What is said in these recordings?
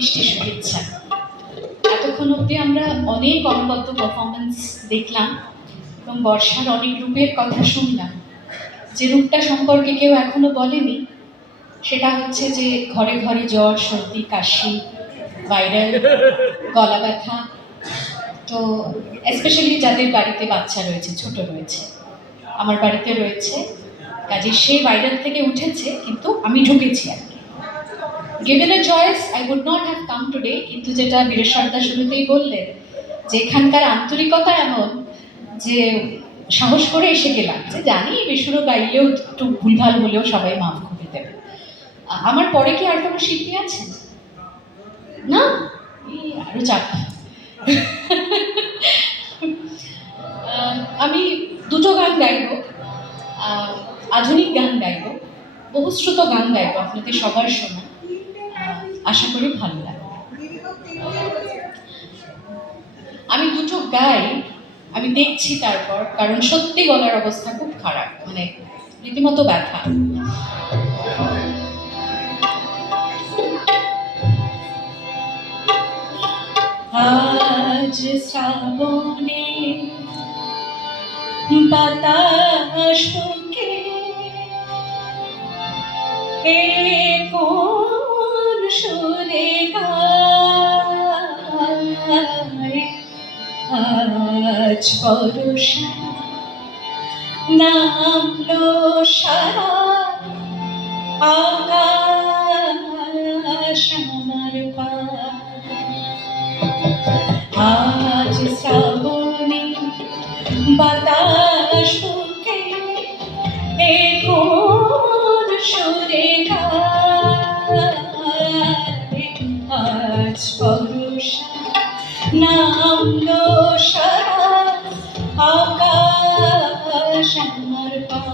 মিষ্টি শুভেচ্ছা। এতক্ষণ অব্দি আমরা অনেক অনবদ্য পারফরমেন্স দেখলাম এবং বর্ষার অনেক রূপের কথা শুনলাম। যে রূপটা সম্পর্কে কেউ এখনো বলেনি সেটা হচ্ছে যে ঘরে ঘরে জ্বর, সর্দি, কাশি, ভাইরাল, গলা ব্যথা। তো স্পেশালি যাদের বাড়িতে বাচ্চা রয়েছে, ছোট রয়েছে, আমার বাড়িতে রয়েছে, কাজে সেই ভাইরাল থেকে উঠেছে, কিন্তু আমি ঢুকেছি আর কি। Given a choice, I would not have come today, কিন্তু যেটা বীরেশ্বরদা শুরুতেই বললেন যে এখানকার আন্তরিকতা এমন যে সাহস করে এসে গেলাম, যে জানি বেসুরো গাইলেও একটু ভুলভাল হলেও সবাই মাফ করে দেবে। আমার পরে কি আর কোনো শিল্পী আছে? না, আরো চাপ। আমি দুটো গান গাইব, আধুনিক গান গাইব, বহুশ্রুত গান গাইব আপনাদের সবার শোনা, আশা করি ভালো লাগবে। আমি দুটো গাই, আমি দেখছি তারপর, কারণ সত্যি গলার অবস্থা খুব খারাপ, মানে রীতিমতো ব্যথা। আজ শ্রাবণে বাতাস বুকে এ কোন সুরে গায়, আজ বর্ষা নামলো সারা আকাশ আমার পায়। আজ শ্রাবণে বাতাস বুকে এ কোন সুরে গায়, আজ বর্ষা নামলো সারা আকাশ আমার পায়।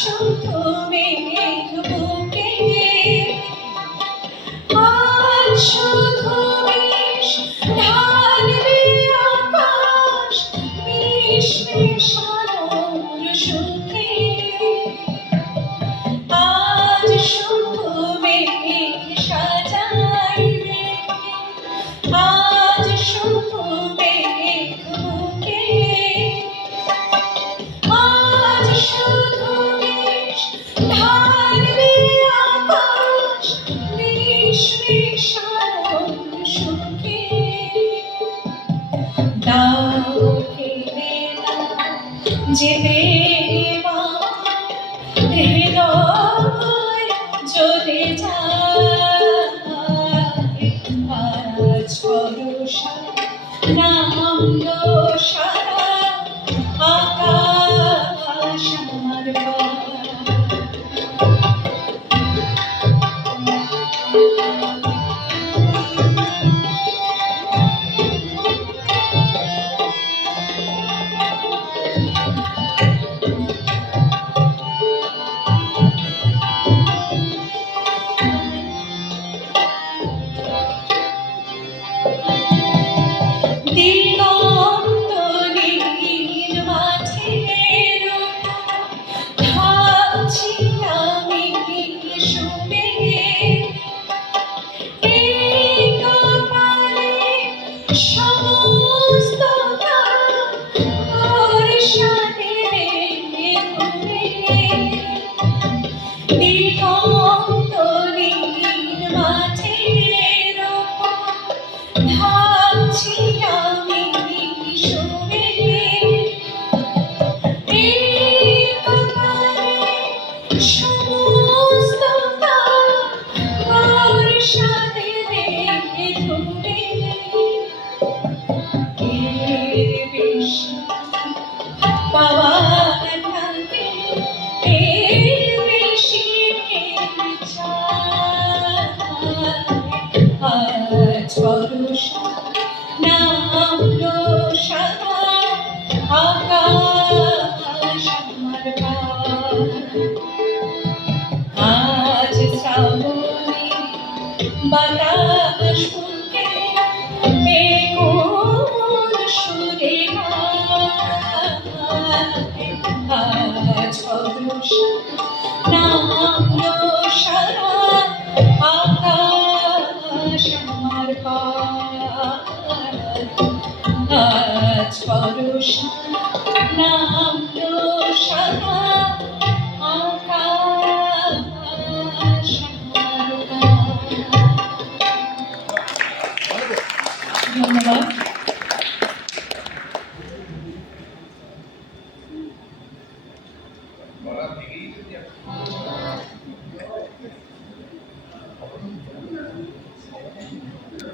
শুধু মেঘ বুকে আজ শুধু বিষ ঢালবে আকাশ, বিষ মিশানোর সুখে। আজ শুধু মেঘ সাজাইবে, আজ শুধু মেঘ বুকে আজ শুধু বিষ ঢালবে আকাশ, বিষ মিশানোর সুখে। দাও ফেলে দাও যেতে হৃদয় জ্বলে যায়, আজ বর্ষা নামলো সারা আকাশ আমার পায়। ভাবছি আমি বাতাস ফুলকে বেকুল সুরে গায়। আজ বর্ষা নামলো সারা আকাশ আমার পায়। আজ বর্ষা নামলো সারা আকাশ আমার পায়।